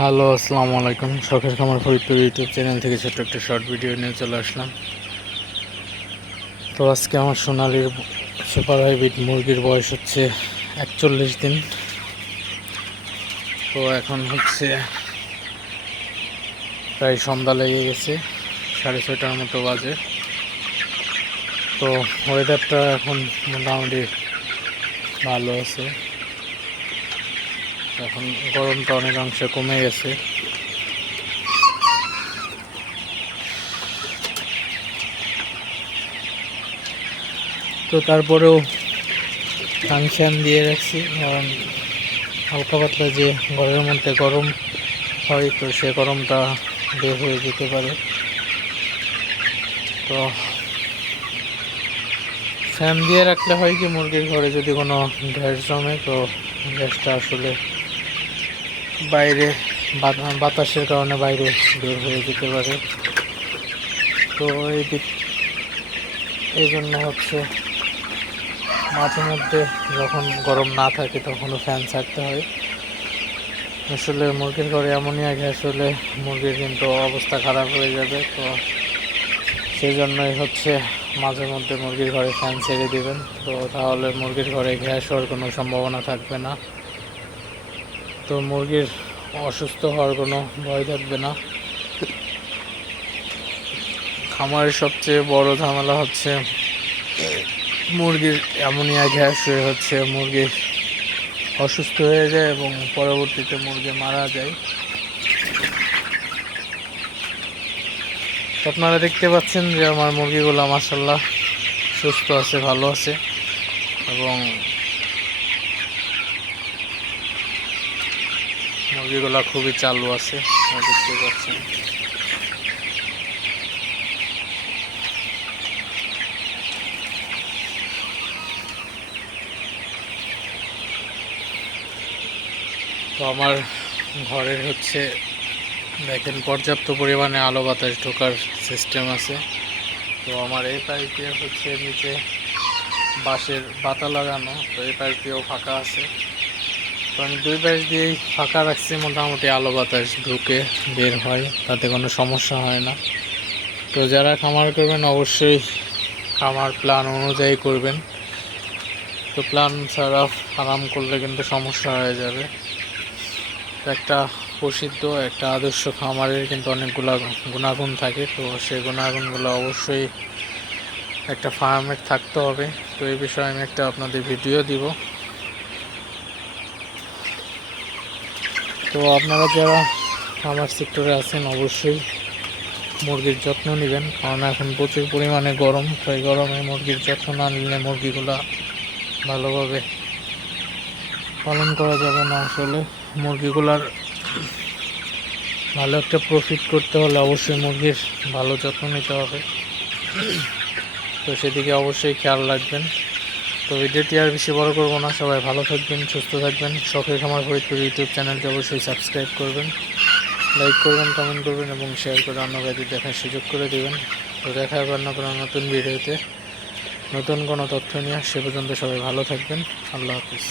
Hello, আসসালামু আলাইকুম। শখের খামার ফরিদপুর ইউটিউব চ্যানেল থেকে ছোট্ট একটা শর্ট ভিডিও নিয়ে চলে আসলাম। তো আজকে আমার সোনালির সুপার হাইব্রিড মুরগির বয়স হচ্ছে একচল্লিশ দিন। তো এখন হচ্ছে প্রায় সন্ধ্যা লেগে গেছে, সাড়ে ছয়টার মতো বাজে। তো ওয়েদারটা এখন মোটামুটি ভালো আছে। এখন গরমটা অনেকাংশে কমে গেছে। তো তারপরেও ফাংশন দিয়ে রাখছি, কারণ হালকা পাতলা যে ঘরের মধ্যে গরম হয়, তো সে গরমটা বের হয়ে যেতে পারে। তো ফ্যান দিয়ে রাখলে হয় কি, মুরগির ঘরে যদি কোনো গ্যাস জমে, তো গ্যাসটা আসলে বাইরে বাত- বাতাসের কারণে বাইরে বের হয়ে যেতে পারে। তো এই দিক, এই জন্য হচ্ছে মাঝে মধ্যে যখন গরম না থাকে তখনও ফ্যান ছাড়তে হয়। আসলে মুরগির ঘরে এমনই গ্যাস হলে মুরগির কিন্তু অবস্থা খারাপ হয়ে যাবে। তো সেই জন্যই হচ্ছে মাঝে মধ্যে মুরগির ঘরে ফ্যান ছেড়ে দিবেন। তো তাহলে মুরগির ঘরে গ্যাস হওয়ার কোনো সম্ভাবনা থাকবে না। তো মুরগির অসুস্থ হওয়ার কোনো ভয় থাকবে না। খামারের সবচেয়ে বড় ঝামেলা হচ্ছে মুরগির অ্যামোনিয়া গ্যাস হয়ে হচ্ছে মুরগি অসুস্থ হয়ে যায় এবং পরবর্তীতে মুরগি মারা যায়। আপনারা দেখতে পাচ্ছেন যে আমার মুরগিগুলো মাসাল্লাহ সুস্থ আছে, ভালো আছে এবং মুরগিগুলো খুবই চালু আছে দেখতে পাচ্ছেন। তো আমার ঘরের হচ্ছে, দেখেন পর্যাপ্ত পরিমাণে আলো বাতাস ঢোকার সিস্টেম আছে। তো আমার এই পাইপ হচ্ছে নিচে বাঁশের বাতা লাগানো, তো এই পাইপ ফাঁকা আছে। তো আমি দুই পাশ দিয়েই ফাঁকা রাখছি, মোটামুটি আলো বাতাস ঢুকে বের হয়, তাতে কোনো সমস্যা হয় না। তো যারা খামার করবেন, অবশ্যই খামার প্ল্যান অনুযায়ী করবেন। তো প্ল্যান ছাড়া আরাম করলে কিন্তু সমস্যা হয়ে যাবে। একটা প্রসিদ্ধ, একটা আদর্শ খামারের কিন্তু অনেকগুলো গুণাগুণ থাকে, তো সেই গুণাগুণগুলো অবশ্যই একটা ফার্মের থাকতে হবে। তো এই বিষয়ে আমি একটা আপনাদের ভিডিও দিব। তো আপনারা যারা খামার সেক্টরে আছেন, অবশ্যই মুরগির যত্ন নেবেন। কারণ এখন প্রচুর পরিমাণে গরম। তো এই গরমে মুরগির যত্ন না নিলে মুরগিগুলো ভালোভাবে পালন করা যাবে না। আসলে মুরগিগুলার ভালো একটা প্রফিট করতে হলে অবশ্যই মুরগির ভালো যত্ন নিতে হবে। তো সেদিকে অবশ্যই খেয়াল রাখবেন। তো ভিডিওটি আর বেশি বড় করব না। সবাই ভালো থাকবেন, সুস্থ থাকবেন। শখের খামার ফরিদপুর ইউটিউব চ্যানেলটি অবশ্যই সাবস্ক্রাইব করবেন, লাইক করবেন কমেন্ট করবেন এবং শেয়ার করে অন্য কাজে দেখার সুযোগ করে দেবেন। তো দেখা হবে অন্য কোনো নতুন ভিডিওতে। নতুন কোনো তথ্য নিয়ে সে পর্যন্ত সবাই ভালো থাকবেন। আল্লাহ হাফিজ।